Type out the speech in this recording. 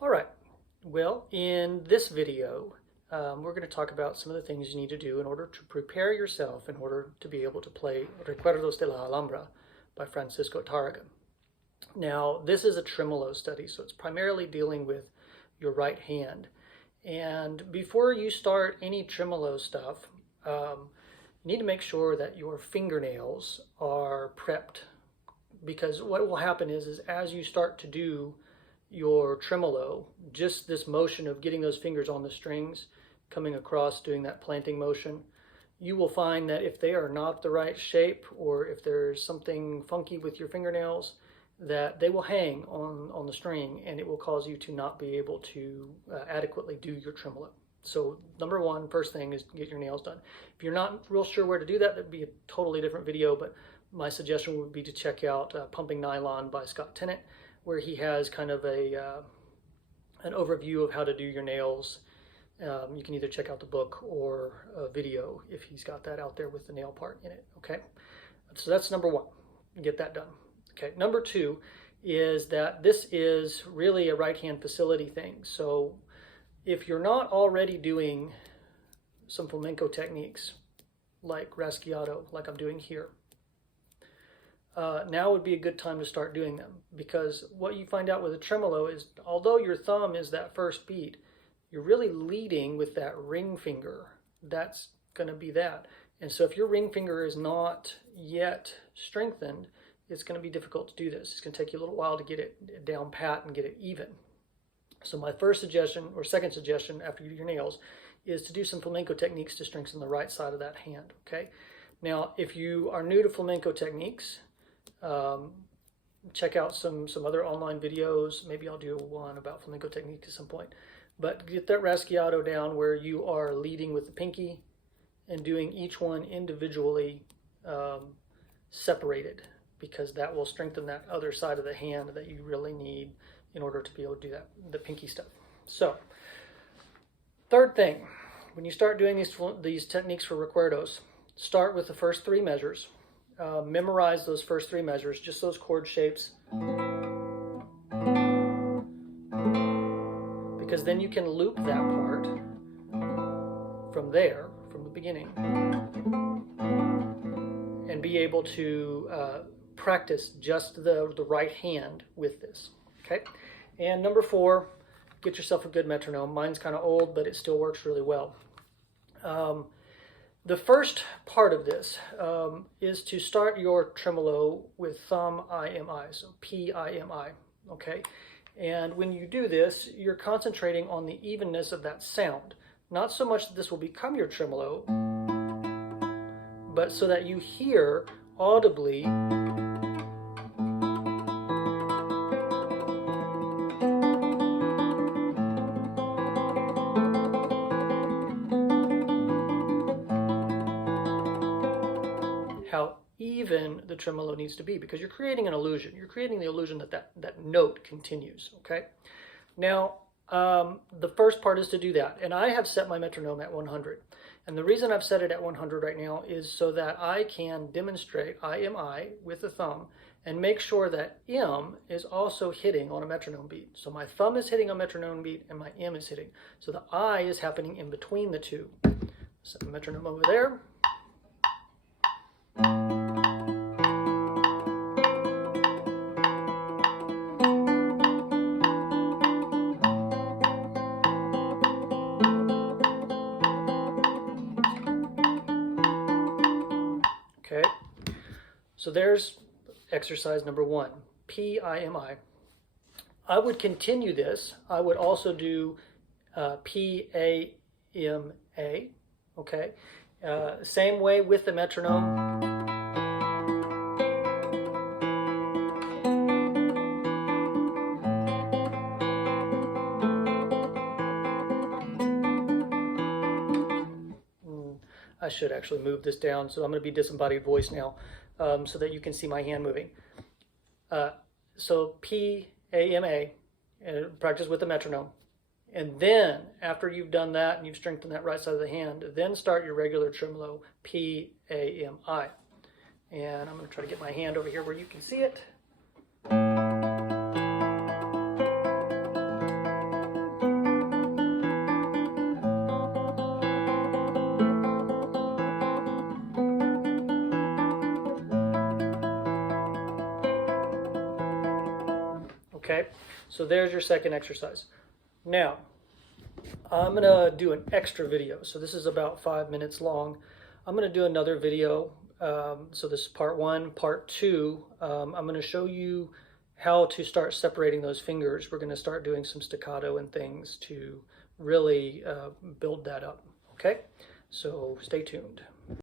All right, well, in this video, we're going to talk about some of the things you need to do in order to prepare yourself in order to be able to play Recuerdos de la Alhambra by Francisco Tárrega. Now, this is a tremolo study, so it's primarily dealing with your right hand. And before you start any tremolo stuff, you need to make sure that your fingernails are prepped, because what will happen is as you start to do your tremolo, just this motion of getting those fingers on the strings, coming across, doing that planting motion, you will find that if they are not the right shape or if there's something funky with your fingernails, that they will hang on the string and it will cause you to not be able to adequately do your tremolo. So number one, first thing is get your nails done. If you're not real sure where to do that, that'd be a totally different video, but my suggestion would be to check out Pumping Nylon by Scott Tennant, where he has kind of an overview of how to do your nails. You can either check out the book or a video if he's got that out there with the nail part in it, okay? So that's number one, get that done. Okay, number two is that this is really a right-hand facility thing. So if you're not already doing some flamenco techniques, like rasgueado, like I'm doing here, now would be a good time to start doing them, because what you find out with a tremolo is, although your thumb is that first beat, you're really leading with that ring finger. That's going to be that. And so if your ring finger is not yet strengthened, it's going to be difficult to do this. It's going to take you a little while to get it down pat and get it even. So my first suggestion, or second suggestion after you do your nails, is to do some flamenco techniques to strengthen the right side of that hand, okay? Now, if you are new to flamenco techniques, check out some other online videos. Maybe I'll do one about flamenco technique at some point. But get that rasgueado down where you are leading with the pinky and doing each one individually separated, because that will strengthen that other side of the hand that you really need in order to be able to do that, the pinky stuff. So, third thing, when you start doing these techniques for recuerdos, start with the first three measures. Memorize those first three measures, just those chord shapes, because then you can loop that part from there, from the beginning, and be able to practice just the right hand with this, okay? And number four, get yourself a good metronome. Mine's kind of old, but it still works really well. The first part of this is to start your tremolo with thumb IMI, so P-I-M-I, okay? And when you do this, you're concentrating on the evenness of that sound. Not so much that this will become your tremolo, but so that you hear audibly how even the tremolo needs to be, because you're creating an illusion. You're creating the illusion that that note continues, okay? Now, the first part is to do that, and I have set my metronome at 100. And the reason I've set it at 100 right now is so that I can demonstrate IMI with the thumb and make sure that M is also hitting on a metronome beat. So my thumb is hitting a metronome beat and my M is hitting. So the I is happening in between the two. Set the metronome over there. Okay, so there's exercise number one, P-I-M-I. I would continue this. I would also do P-A-M-A, okay? Same way with the metronome. I should actually move this down, so I'm going to be disembodied voice now, so that you can see my hand moving. So P-A-M-A, and practice with the metronome. And then, after you've done that and you've strengthened that right side of the hand, then start your regular tremolo, P-A-M-I. And I'm going to try to get my hand over here where you can see it. Okay, so there's your second exercise. Now, I'm gonna do an extra video. So this is about 5 minutes long. I'm gonna do another video. So this is part one. Part two, I'm gonna show you how to start separating those fingers. We're gonna start doing some staccato and things to really build that up. Okay, so stay tuned.